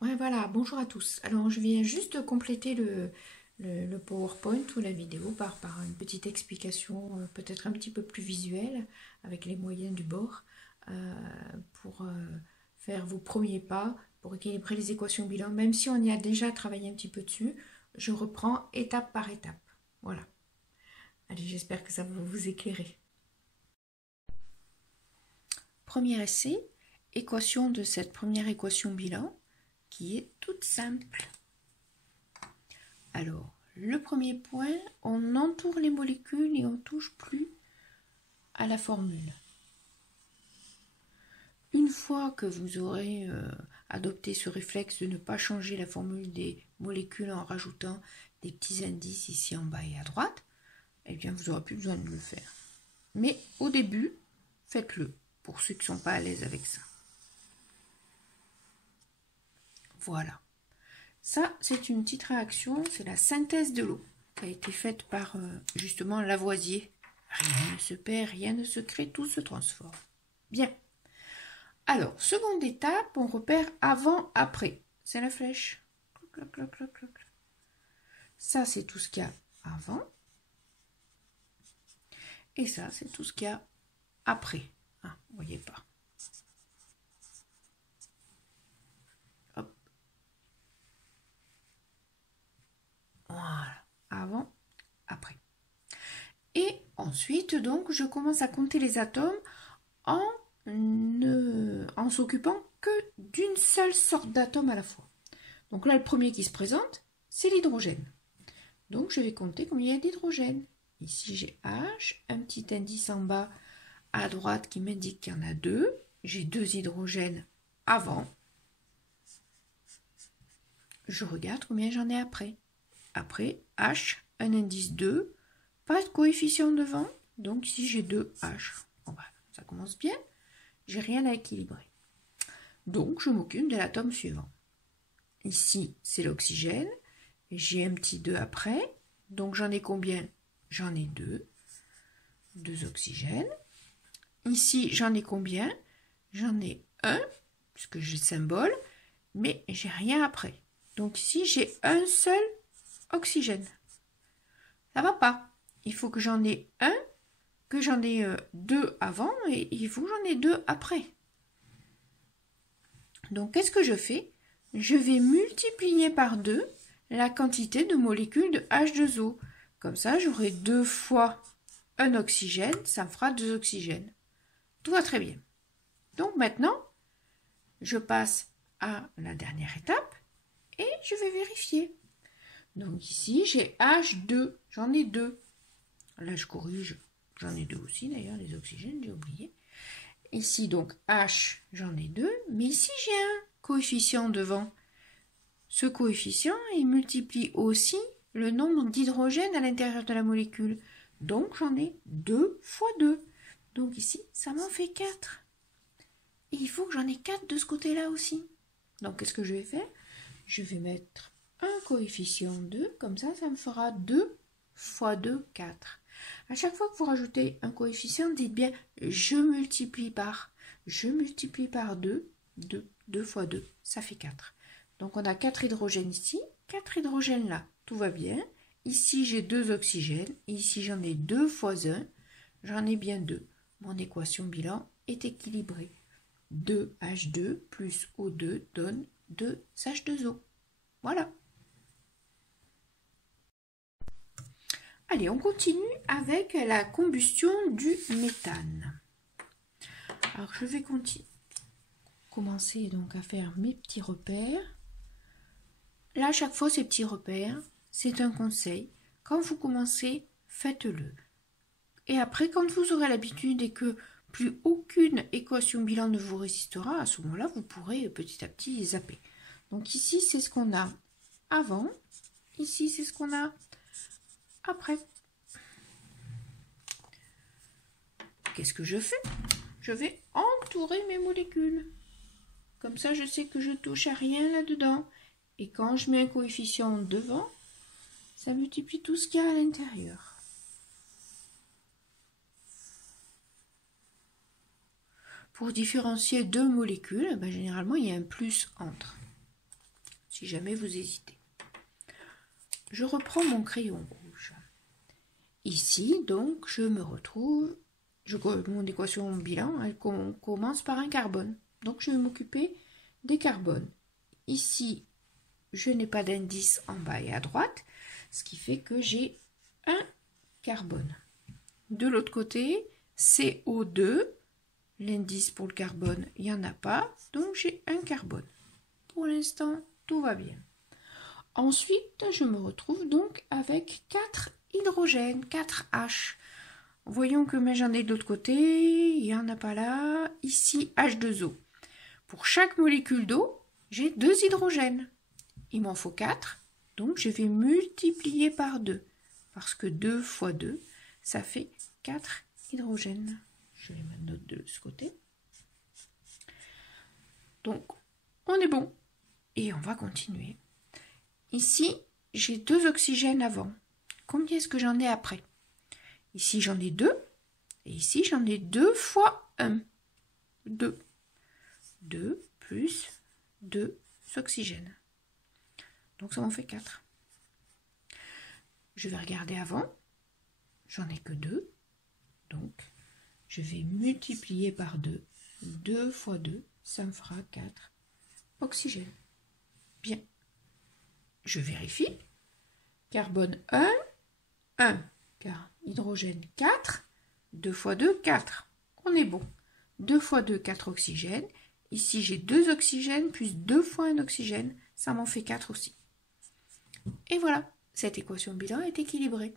Ouais, voilà, bonjour à tous. Alors, je viens juste compléter le PowerPoint ou la vidéo par une petite explication, peut-être un petit peu plus visuelle, avec les moyens du bord, euh, pour faire vos premiers pas, pour équilibrer les équations bilan. Même si on y a déjà travaillé un petit peu dessus, je reprends étape par étape. Voilà. Allez, j'espère que ça va vous éclairer. Premier essai, équation de cette première équation bilan, qui est toute simple. Alors, le premier point, on entoure les molécules et on ne touche plus à la formule. Une fois que vous aurez adopté ce réflexe de ne pas changer la formule des molécules en rajoutant des petits indices ici en bas et à droite, eh bien vous n'aurez plus besoin de le faire. Mais au début, faites-le pour ceux qui ne sont pas à l'aise avec ça. Voilà. Ça, c'est une petite réaction, c'est la synthèse de l'eau qui a été faite par justement Lavoisier. Rien ne se perd, rien ne se crée, tout se transforme. Bien. Alors, seconde étape, on repère avant, après. C'est la flèche. Cloc, cloc, cloc, cloc. Ça, c'est tout ce qu'il y a avant. Et ça, c'est tout ce qu'il y a après. Ah, vous voyez pas. Hop. Voilà. Avant, après. Et ensuite, donc, je commence à compter les atomes en s'occupant que d'une seule sorte d'atome à la fois. Donc là, le premier qui se présente, c'est l'hydrogène. Donc je vais compter combien il y a d'hydrogène. Ici, j'ai H, un petit indice en bas à droite qui m'indique qu'il y en a deux. J'ai deux hydrogènes avant. Je regarde combien j'en ai après. Après, H, un indice 2, pas de coefficient devant, donc ici j'ai 2H. Bon, bah, ça commence bien, j'ai rien à équilibrer. Donc je m'occupe de l'atome suivant. Ici, c'est l'oxygène, j'ai un petit 2 après, donc j'en ai combien? J'en ai 2, 2 oxygènes. Ici, j'en ai combien? J'en ai 1, puisque j'ai le symbole, mais j'ai rien après. Donc ici, j'ai un seul oxygène. Ça va pas. Il faut que j'en ai un, que j'en ai 2 avant, et il faut que j'en ai 2 après. Donc, qu'est-ce que je fais? Je vais multiplier par 2 la quantité de molécules de H2O. Comme ça, j'aurai 2 fois un oxygène, ça me fera 2 oxygènes. Tout va très bien. Donc maintenant, je passe à la dernière étape et je vais vérifier. Donc ici, j'ai H2, j'en ai 2. Là, je corrige, j'en ai 2 aussi d'ailleurs, les oxygènes, j'ai oublié. Ici, donc H, j'en ai 2, mais ici, j'ai un coefficient devant. Ce coefficient, il multiplie aussi le nombre d'hydrogènes à l'intérieur de la molécule. Donc, j'en ai 2 fois 2. Donc ici, ça m'en fait 4. Et il faut que j'en ai 4 de ce côté-là aussi. Donc, qu'est-ce que je vais faire? Je vais mettre un coefficient 2, comme ça, ça me fera 2 fois 2, 4. À chaque fois que vous rajoutez un coefficient, dites bien je multiplie par 2, 2 fois 2, ça fait 4. Donc on a 4 hydrogènes ici, 4 hydrogènes là, tout va bien. Ici j'ai 2 oxygènes, ici j'en ai 2 fois 1, j'en ai bien 2. Mon équation bilan est équilibrée. 2H2 plus O2 donne 2H2O. Voilà. Allez, on continue avec la combustion du méthane. Alors, je vais commencer donc à faire mes petits repères. Là, à chaque fois, ces petits repères, c'est un conseil. Quand vous commencez, faites-le. Et après, quand vous aurez l'habitude et que plus aucune équation bilan ne vous résistera, à ce moment-là, vous pourrez petit à petit zapper. Donc ici, c'est ce qu'on a avant. Ici, c'est ce qu'on a après. Qu'est-ce que je fais? Je vais entourer mes molécules. Comme ça, je sais que je touche à rien là-dedans. Et quand je mets un coefficient devant, ça multiplie tout ce qu'il y a à l'intérieur. Pour différencier deux molécules, généralement, il y a un plus entre. si jamais vous hésitez. Je reprends mon crayon rouge. Ici, donc, je me retrouve, mon équation bilan, elle commence par un carbone. Donc, je vais m'occuper des carbones. Ici, je n'ai pas d'indice en bas et à droite, ce qui fait que j'ai un carbone. De l'autre côté, CO2, l'indice pour le carbone, il n'y en a pas, donc j'ai un carbone. Pour l'instant, tout va bien. Ensuite, je me retrouve donc avec 4 hydrogènes, 4 H. Voyons que j'en ai de l'autre côté, il n'y en a pas là. Ici, H2O. Pour chaque molécule d'eau, j'ai 2 hydrogènes. Il m'en faut 4, donc je vais multiplier par 2. Parce que 2 fois 2, ça fait 4 hydrogènes. Je vais ma note de ce côté. Donc, on est bon. Et on va continuer. Ici, j'ai 2 oxygènes avant. Combien est-ce que j'en ai après? Ici, j'en ai 2. Et ici, j'en ai 2 fois 1. 2. 2 plus 2 oxygènes. Donc, ça m'en fait 4. Je vais regarder avant. J'en ai que 2. Donc, je vais multiplier par 2. 2 fois 2, ça me fera 4 oxygènes. Bien. Je vérifie. Carbone 1, 1. Car hydrogène 4. 2 fois 2, 4. On est bon. 2 fois 2, 4 oxygènes. Ici, j'ai 2 oxygènes plus 2 fois 1 oxygène. Ça m'en fait 4 aussi. Et voilà, cette équation bilan est équilibrée.